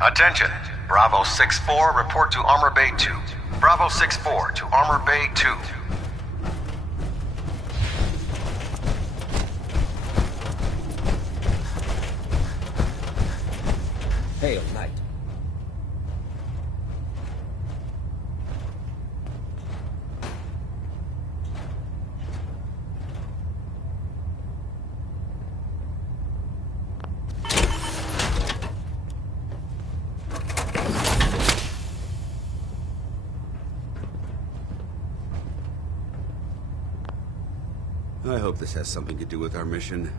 Attention. Bravo 6-4, report to Armor Bay 2. Bravo 6-4 to Armor Bay 2. Hail, Knight. I hope this has something to do with our mission.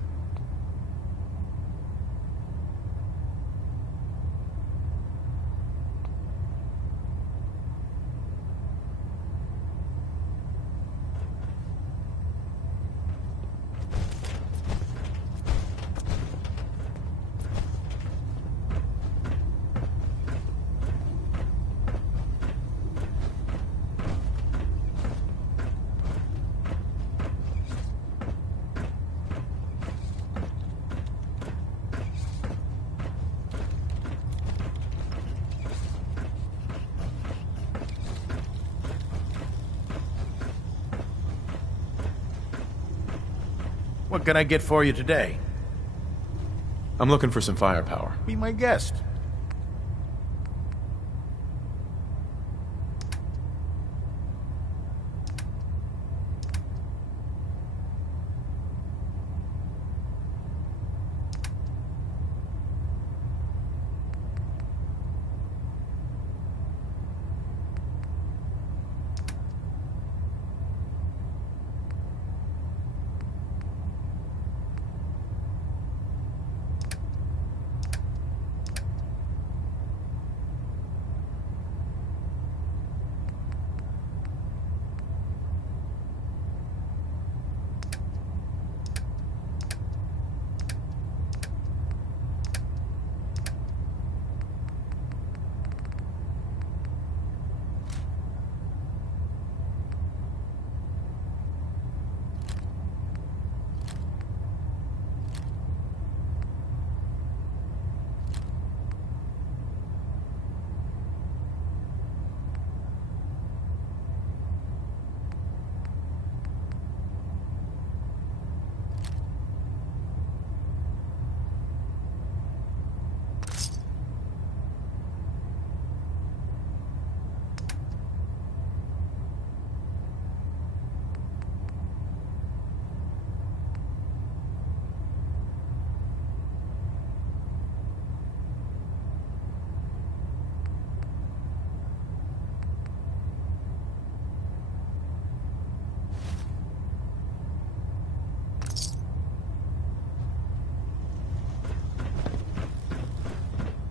What can I get for you today? I'm looking for some firepower. Be my guest.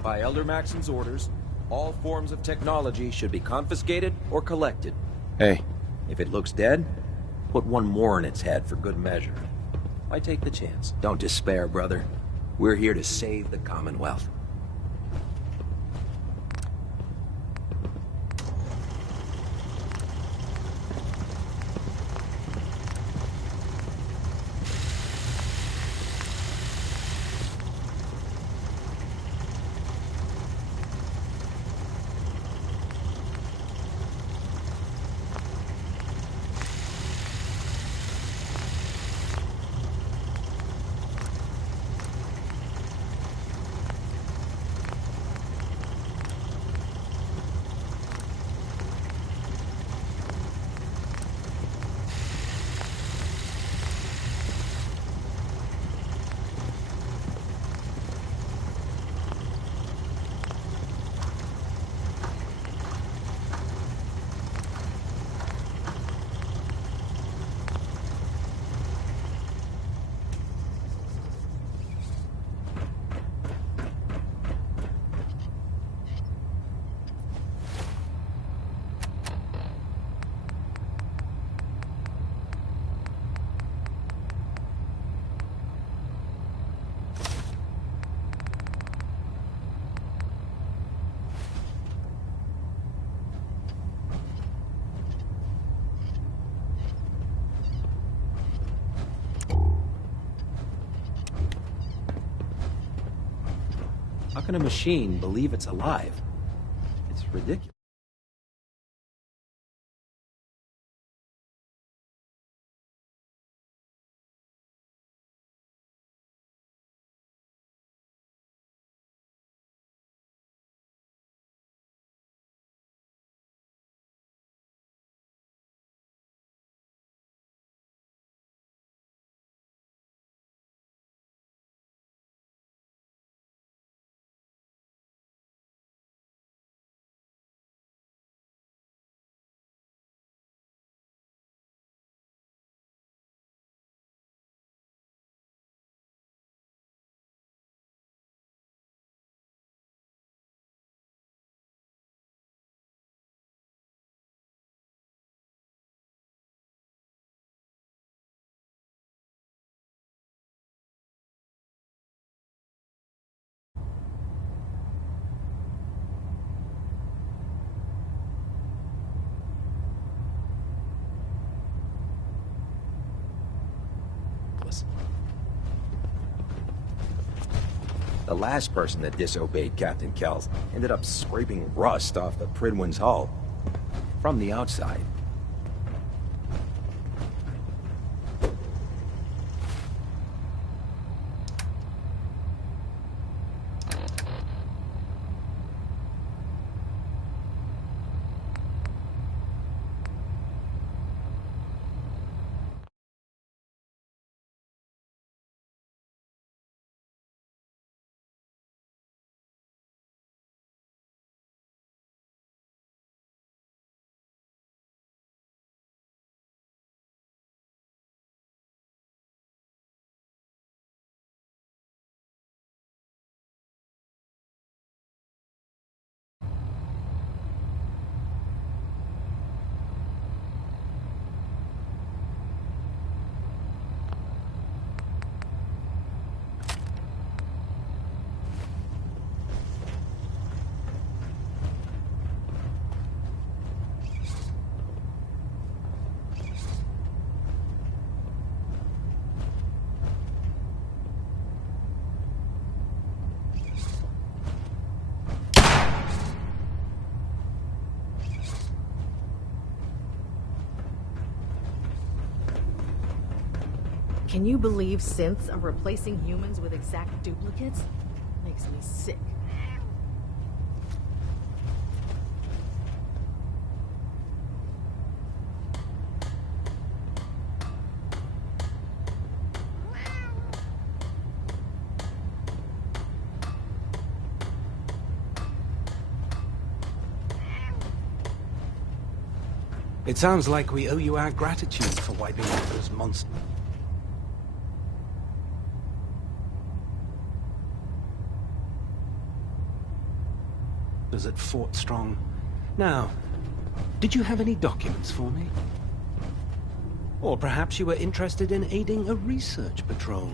By Elder Maxon's orders, all forms of technology should be confiscated or collected. Hey, If it looks dead, put one more in its head for good measure. Why take the chance? Don't despair, brother. We're here to save the Commonwealth. can a machine believe it's alive? It's ridiculous. The last person that disobeyed Captain Kells ended up scraping rust off the Prydwen's hull from the outside. Can you believe synths are replacing humans with exact duplicates? Makes me sick. It sounds like we owe you our gratitude for wiping out those monsters. At Fort Strong. Now, did you have any documents for me? Or perhaps you were interested in aiding a research patrol?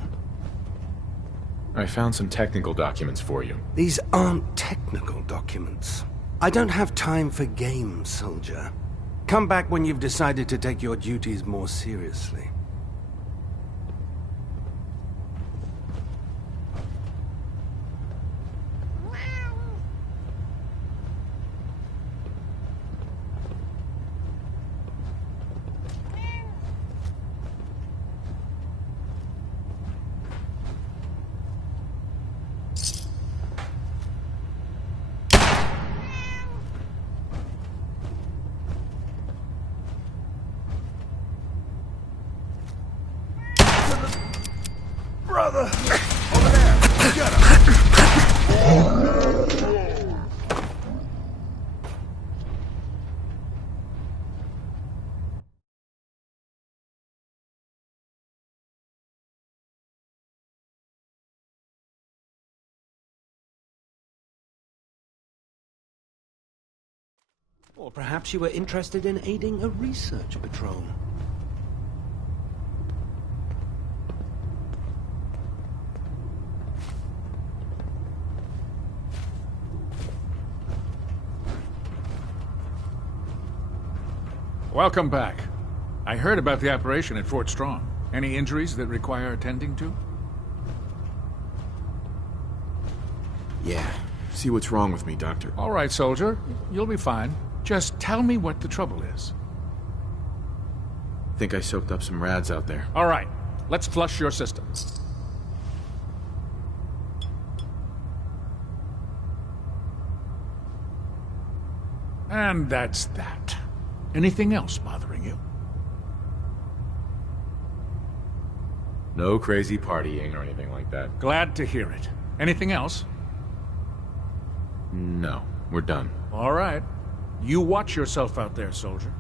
I found some technical documents for you. These aren't technical documents. I don't have time for games, soldier. Come back when you've decided to take your duties more seriously. Brother! Over there! Get him! Or perhaps you were interested in aiding a research patrol. Welcome back. I heard about the operation at Fort Strong. Any injuries that require attending to? Yeah, see what's wrong with me, Doctor. All right, soldier. You'll be fine. Just tell me what the trouble is. Think I soaked up some rads out there. All right. Let's flush your system. And that's that. Anything else bothering you? No crazy partying or anything like that. Glad to hear it. Anything else? No, we're done. All right. You watch yourself out there, soldier.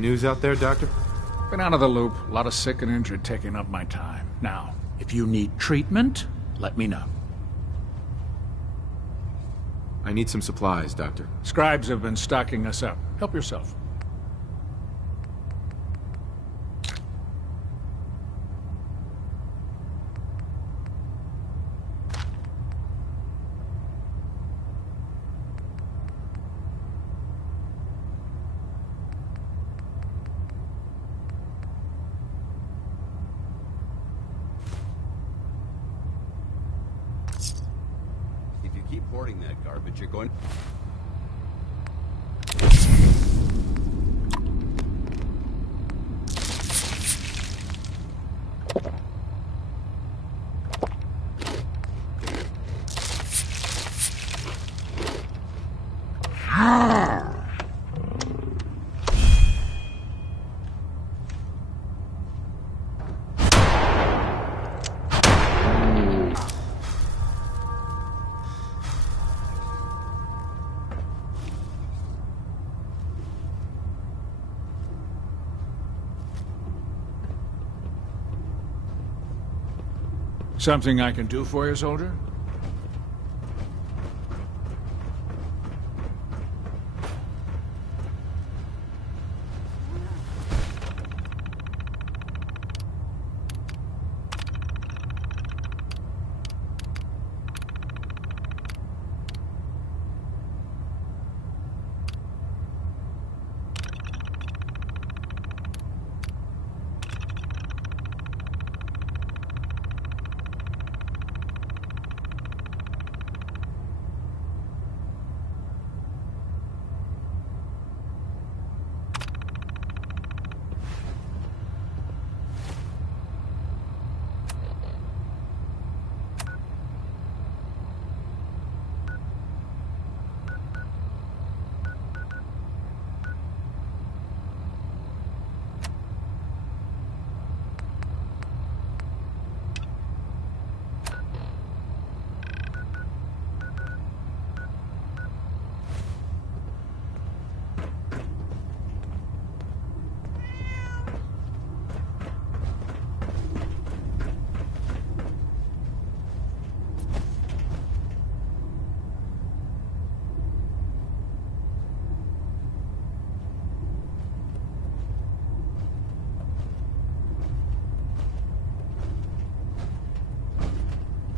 News out there, Doctor? Been out of the loop. A lot of sick and injured taking up my time. Now, if you need treatment, let me know. I need some supplies, Doctor. Scribes have been stocking us up. Help yourself. If you keep hoarding that garbage, you're going... Something I can do for you, soldier?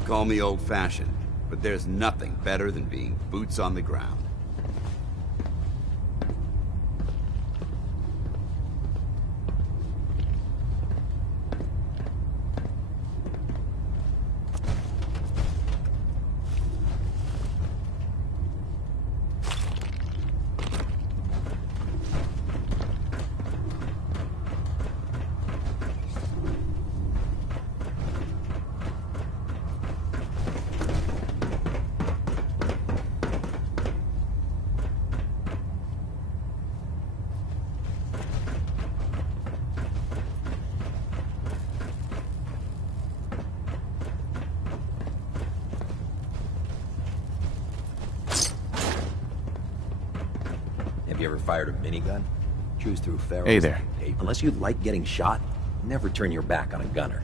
Call me old-fashioned, but there's nothing better than being boots on the ground. Have you ever fired a minigun? Choose through Pharaoh's. Hey there. Unless you like getting shot, Never turn your back on a gunner.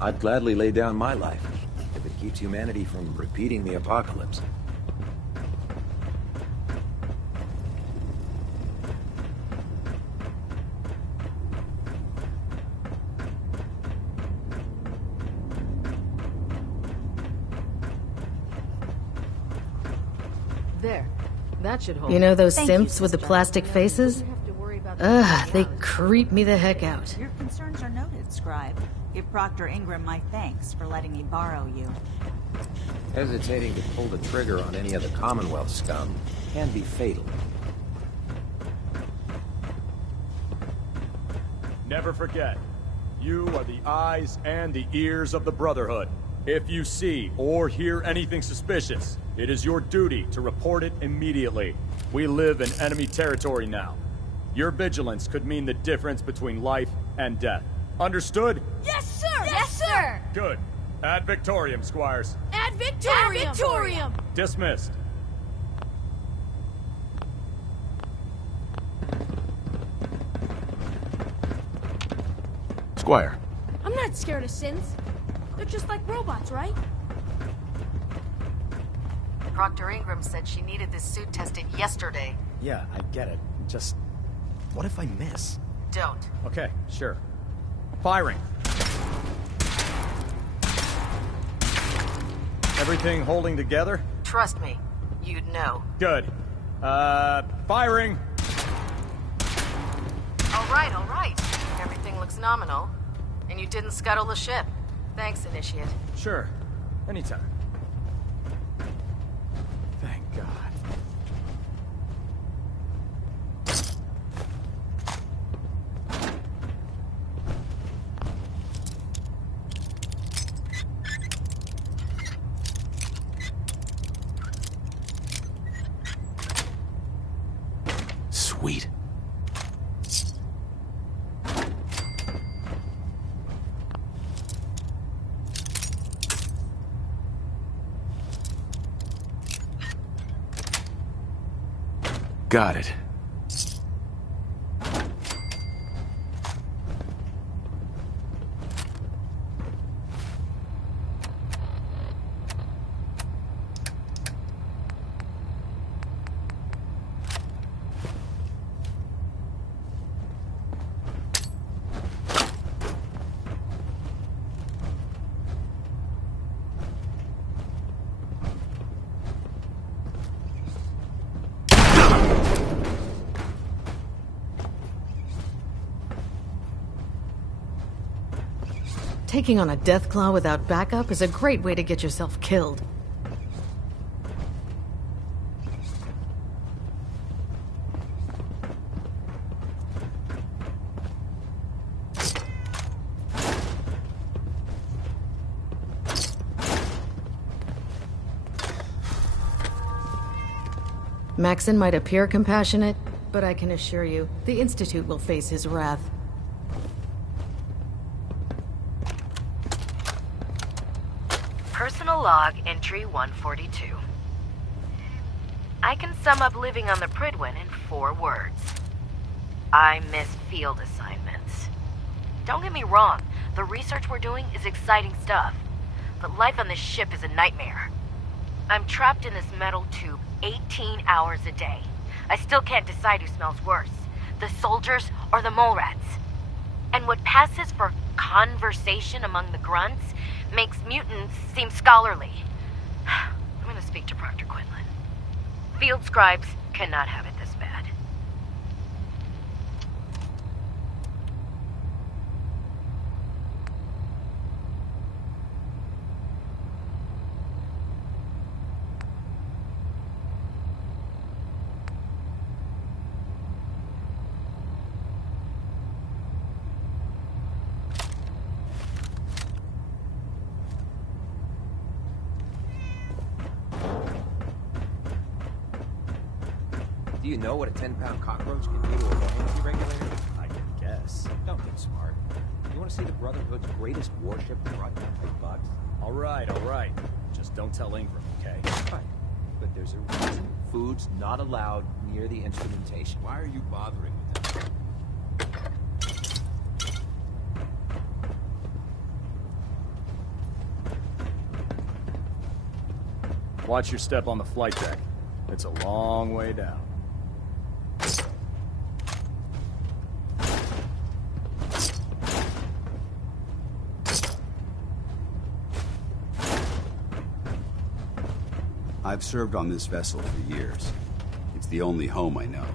I'd gladly lay down my life if it keeps humanity from repeating the apocalypse. There. That should hold. You know those Thank you, simps with the sister. plastic faces? They creep me the heck out. Your concerns are noted, Scribe. Give Proctor Ingram my thanks for letting me borrow you. Hesitating to pull the trigger on any of the Commonwealth scum can be fatal. Never forget, you are the eyes and the ears of the Brotherhood. If you see or hear anything suspicious, it is your duty to report it immediately. We live in enemy territory now. Your vigilance could mean the difference between life and death. Understood? Yes, sir! Yes, sir! Good. Ad Victorium, Squires. Ad Victorium! Ad Victorium! Dismissed. Squire. I'm not scared of synths. They're just like robots, right? Proctor Ingram said she needed this suit tested yesterday. Yeah, I get it. Just... what if I miss? Don't. Okay, sure. Firing. Everything holding together? Trust me, you'd know. Good. Firing! All right. Everything looks nominal. And you didn't scuttle the ship. Thanks, Initiate. Sure. Anytime. Thank God. Sweet. Got it. Taking on a Deathclaw without backup is a great way to get yourself killed. Maxon might appear compassionate, but I can assure you, the Institute will face his wrath. Personal log entry 142. I can sum up living on the Prydwen in 4 words. I miss field assignments. Don't get me wrong, the research we're doing is exciting stuff, but life on this ship is a nightmare. I'm trapped in this metal tube 18 hours a day. I still can't decide who smells worse, the soldiers or the mole rats. And what passes for conversation among the grunts makes mutants seem scholarly. I'm gonna speak to Proctor Quinlan. Field scribes cannot have it this bad. Do Do you know what a 10-pound cockroach can do to a vanity regulator? I can guess. Don't get smart. You want to see the Brotherhood's greatest warship brought down by bugs? All right, all right. Just don't tell Ingram, okay? Right. But there's a reason food's not allowed near the instrumentation. Why are you bothering with that? Watch your step on the flight deck. It's a long way down. I've served on this vessel for years. It's the only home I know.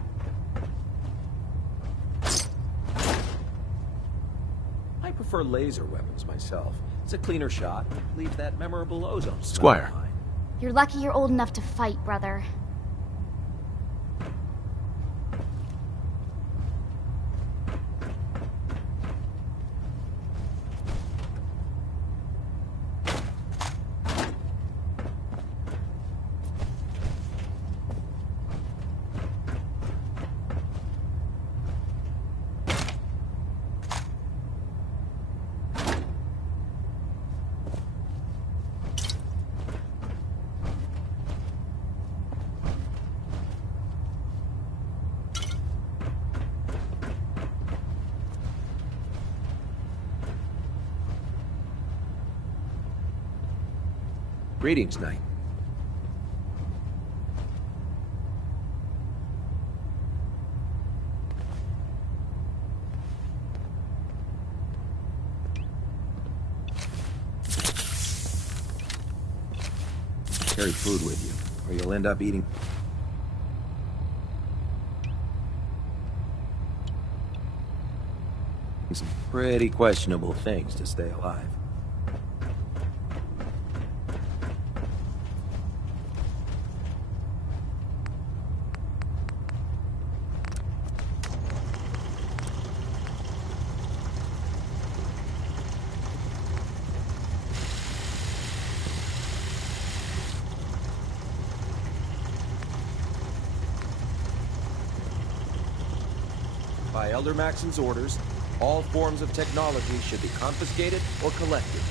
I prefer laser weapons myself. It's a cleaner shot. Leaves that memorable ozone smell Squire. behind. You're lucky you're old enough to fight, brother. Greetings, Knight. Carry food with you, or you'll end up eating... some pretty questionable things to stay alive. By Elder Maxon's orders, all forms of technology should be confiscated or collected.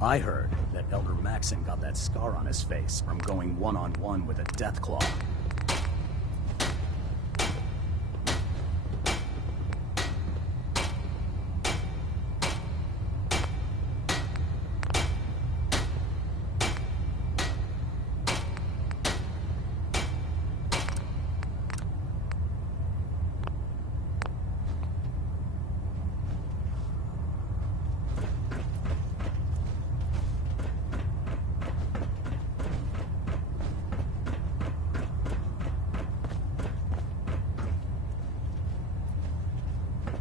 I heard that Elder Maxon got that scar on his face from going one-on-one with a Deathclaw.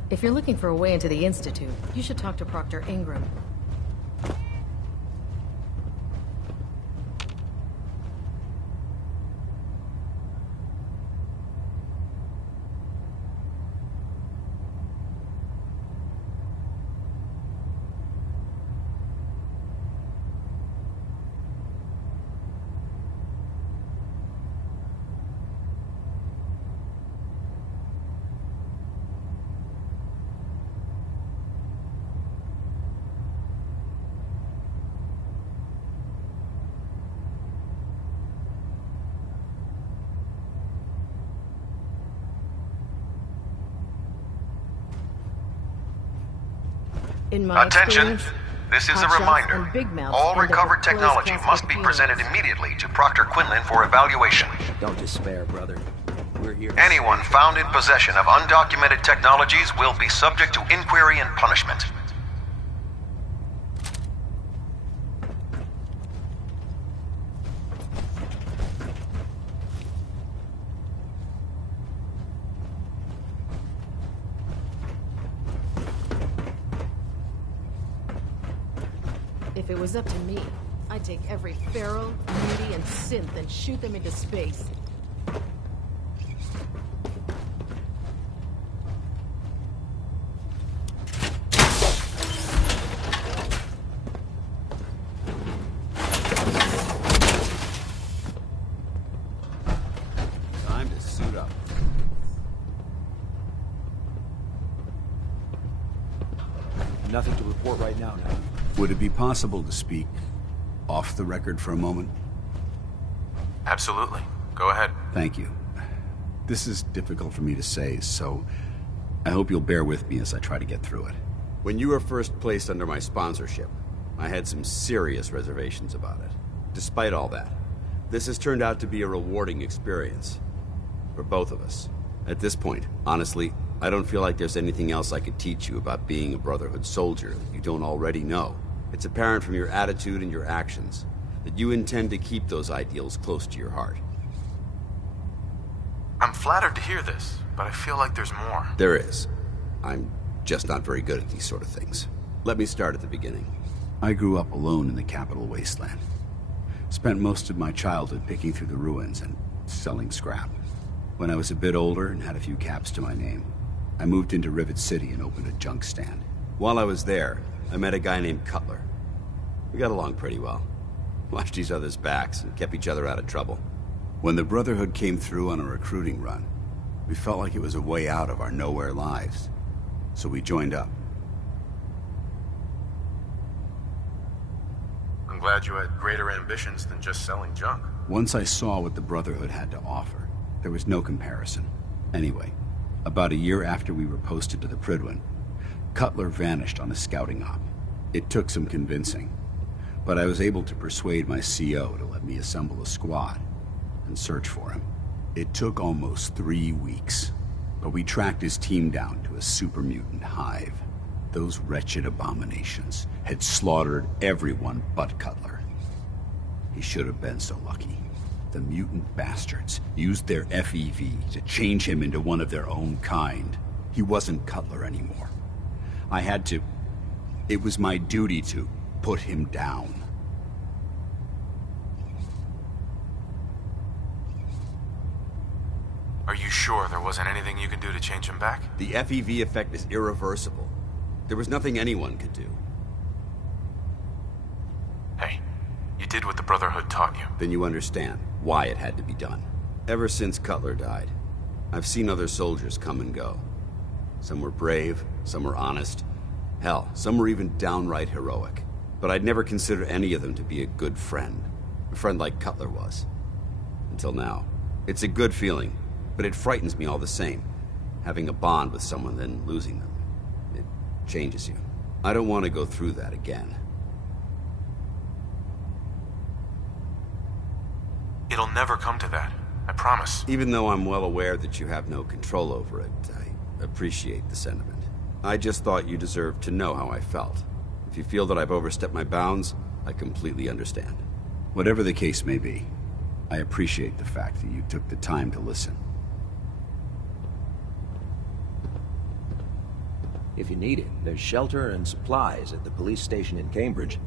If you're looking for a way into the Institute, you should talk to Proctor Ingram. In my Attention! experience, This is a hotshots reminder. and big mouths All end up recovered with closed technology casket must be funerals. presented immediately to Proctor Quinlan for evaluation. Don't despair, brother. We're here. Anyone found in possession of undocumented technologies will be subject to inquiry and punishment. If it was up to me, I'd take every feral, mutie, and synth and shoot them into space. Time to suit up. Nothing to report right now. Would it be possible to speak off the record for a moment? Absolutely. Go ahead. Thank you. This is difficult for me to say, so I hope you'll bear with me as I try to get through it. When you were first placed under my sponsorship, I had some serious reservations about it. Despite all that, this has turned out to be a rewarding experience. For both of us. At this point, honestly, I don't feel like there's anything else I could teach you about being a Brotherhood soldier that you don't already know. It's apparent from your attitude and your actions that you intend to keep those ideals close to your heart. I'm flattered to hear this, but I feel like there's more. There is. I'm just not very good at these sort of things. Let me start at the beginning. I grew up alone in the capital wasteland. Spent most of my childhood picking through the ruins and selling scrap. When I was a bit older and had a few caps to my name, I moved into Rivet City and opened a junk stand. While I was there, I met a guy named Cutler. We got along pretty well. Watched each other's backs and kept each other out of trouble. When the Brotherhood came through on a recruiting run, we felt like it was a way out of our nowhere lives. So we joined up. I'm glad you had greater ambitions than just selling junk. Once I saw what the Brotherhood had to offer, there was no comparison. Anyway, about a year after we were posted to the Prydwen, Cutler vanished on a scouting op. It took some convincing, but I was able to persuade my CO to let me assemble a squad and search for him. It took almost 3 weeks, but we tracked his team down to a super mutant hive. Those wretched abominations had slaughtered everyone but Cutler. He should have been so lucky. The mutant bastards used their FEV to change him into one of their own kind. He wasn't Cutler anymore. I had to... It was my duty to put him down. Are you sure there wasn't anything you can do to change him back? The FEV effect is irreversible. There was nothing anyone could do. Hey, you did what the Brotherhood taught you. Then you understand why it had to be done. Ever since Cutler died, I've seen other soldiers come and go. Some were brave, some were honest. Hell, some were even downright heroic. But I'd never consider any of them to be a good friend. A friend like Cutler was. Until now. It's a good feeling, but it frightens me all the same. Having a bond with someone, then losing them. It changes you. I don't want to go through that again. It'll never come to that. I promise. Even though I'm well aware that you have no control over it, I appreciate the sentiment. I just thought you deserved to know how I felt. If you feel that I've overstepped my bounds, I completely understand. Whatever the case may be, I appreciate the fact that you took the time to listen. If you need it, there's shelter and supplies at the police station in Cambridge.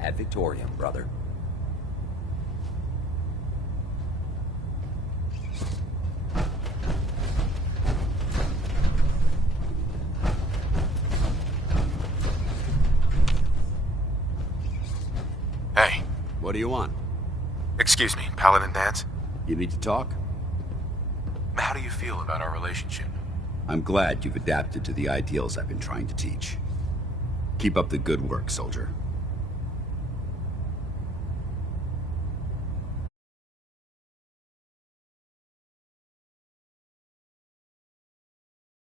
Ad Victoriam, brother. Hey. What do you want? Excuse me, Paladin Danse? You need to talk? How do you feel about our relationship? I'm glad you've adapted to the ideals I've been trying to teach. Keep up the good work, soldier.